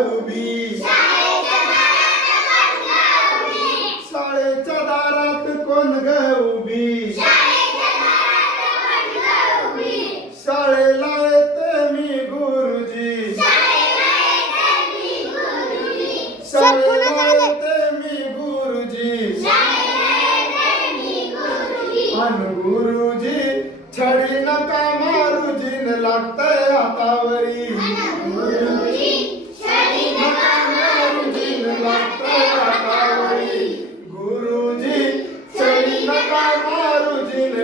उभी शाळेच्या दारात कोण ग उभी शाळेला येते मी गुरुजी शाळेला येते मी गुरुजी अन गुरुजी छडी नका मारुजीन लागतंय हातावरी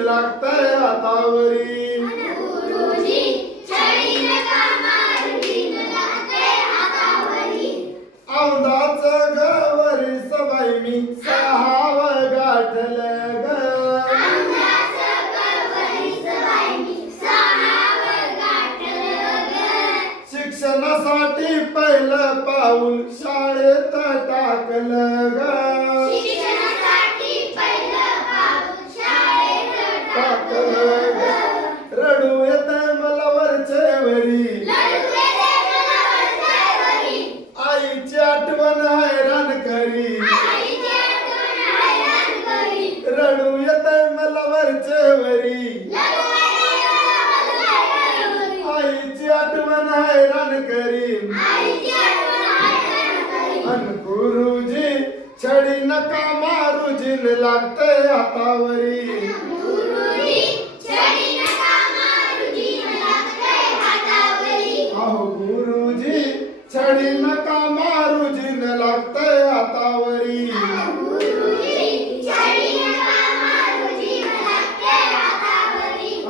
लागतंय हातावरी औंधाचं गवरी सबाई मी सहाव गाठलं ग शिक्षणासाठी पहिलं पाऊल शाळेत टाकलं ग रडू येतंय मला वरचेवरी आईची आठवण हैराण करी रडू येतंय मला वरचेवरी आईची आठवण हैराण करी अन गुरुजी छडी नका मारुजीन लागतंय हातावरी अहो गुरुजी छडी नका मारुजीन लागतंय हातावरी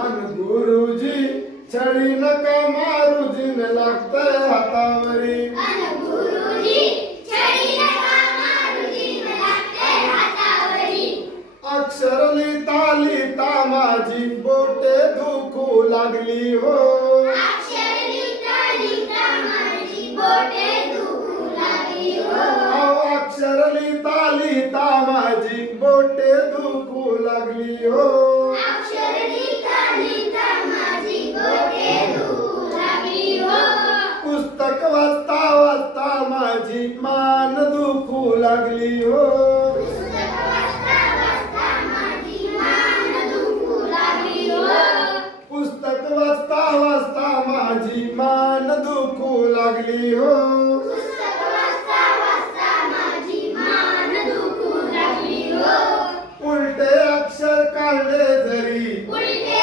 अन गुरुजी छडी नका मारुजीन लागतंय हातावरी अक्षर लिहिता माझी बोटे दुखू लागली हो अक्षर लिहिता माझी बोटे दुखू लागली हो पुस्तक वाचता वाचता माझी मान दुखू लागली हो पुस्तक वाचता वाचता माझी मान दुखू लागली हो उलटे अक्षर काढले जरी उलटे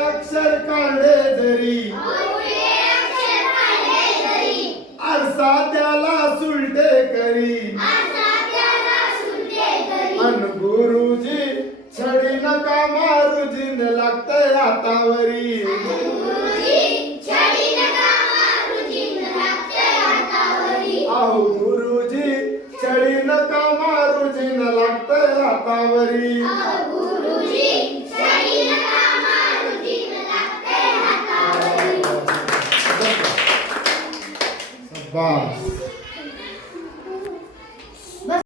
अक्षर काढले जरी आरसा त्याला सुलटे करी अन गुरुजी छडी नका मारुजीन लागतंय हातावरी अहो गुरुजी छडी नका मारुजीन लागतंय हातावरी वाह